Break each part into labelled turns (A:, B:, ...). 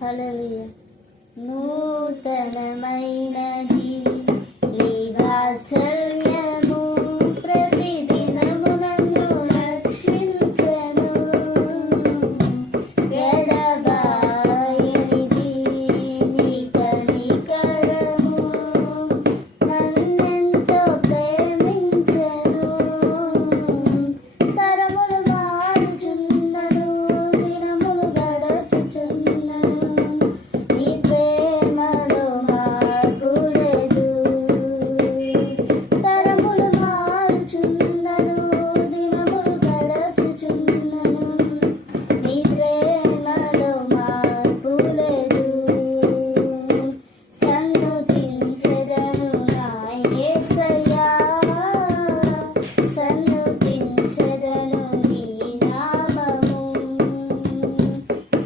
A: హల్లెలూయా నూతనమైనది నీ వాత్సల్యము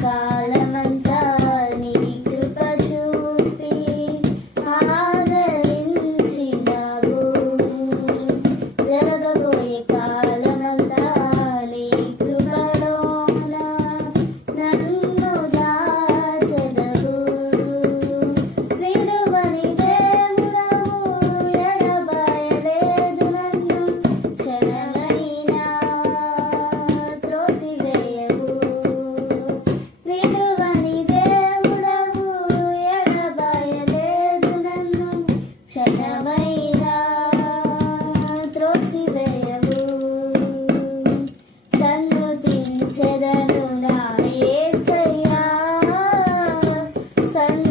A: Bye. sun